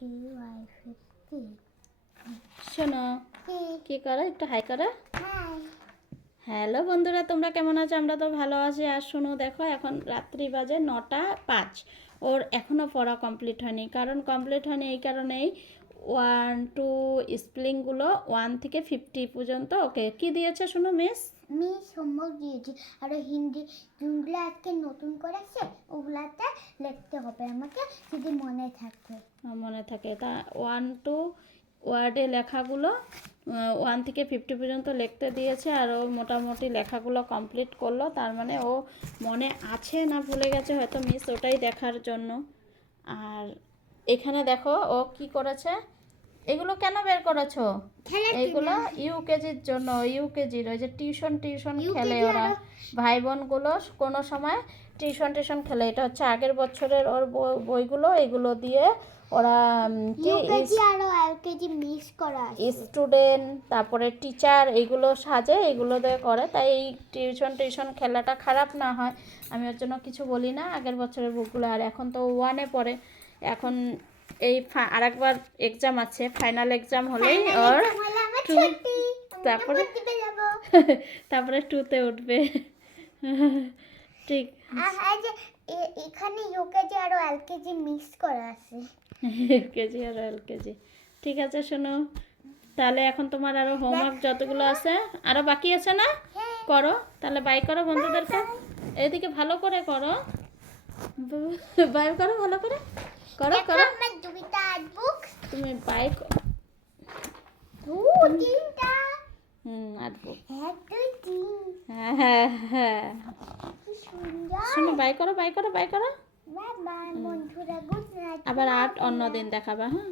KY50 শোনো কি করো, একটু হাই করো। হ্যালো বন্ধুরা, তোমরা কেমন আছো? আমরা তো ভালো আছি। আর শোনো, দেখো এখন রাত্রি বাজে 9টা 5। ওর এখনও পড়া কমপ্লিট হয়নি। কারণ কমপ্লিট হয়নি এই কারণেই 1 2 স্পেলিংগুলো 1 থেকে 50 পর্যন্ত ওকে কি দিয়েছে শোনো মিস হোমওয়ার্ক দিয়েছি। আর হিন্দি যেগুলো আজকে নতুন করেছে ওগুলাতে লিখতে হবে আমাকে, যদি মনে থাকে। তা 1 2 ওয়ার্ডে লেখাগুলো 1 থেকে 50 পর্যন্ত লিখতে দিয়েছে। আর ও মোটামুটি লেখাগুলো কমপ্লিট করলো। তার মানে ও মনে আছে না ভুলে গেছে হয়তো মিস ওটাই দেখার জন্য। আর এখানে দেখো ও কি করেছে। এগুলো কেন বের করেছো? এগুলো ইউকেজির জন্য, ইউকেজির ওই যে টিউশন খেলে ওরা ভাই বোনগুলো কোনো সময় টিউশন খেলে। এটা হচ্ছে আগের বছরের ওর বইগুলো, এগুলো দিয়ে ওরা ইউকেজি আর এলকেজি মিক্স করা আছে। স্টুডেন্ট তারপরে টিচার এইগুলো সাজে, এগুলো দিয়ে করে। তাই এই টিউশন খেলাটা খারাপ না হয়, আমি ওর জন্য কিছু বলি না। আগের বছরের বুকগুলো, আর এখন তো 1-এ পড়ে। এখন এই আরেকবার এক্সাম আছে, ফাইনাল এক্সাম হলেই ওর 2, তারপরে তারপরে 2-তে উঠবে। ঠিক এখানে ইউকেজি আর এলকেজি মিক্স করা আছে। ইউকেজি আর এলকেজি। ঠিক আছে শোনো, তাহলে এখন তোমার আরো হোমওয়ার্ক যতগুলো আছে আরো বাকি আছে না, করো। তাহলে বাই করো বন্ধুদেরকে, এদিকে ভালো করে করো, বাই করো ভালো করে, করো করো। তুমি বাই আঁকবো। হ্যাঁ শোনো, বাই করো। বন্ধুরা, গুড নাইট। আবার আর্ট অন্য দিন দেখাবা, হ্যাঁ।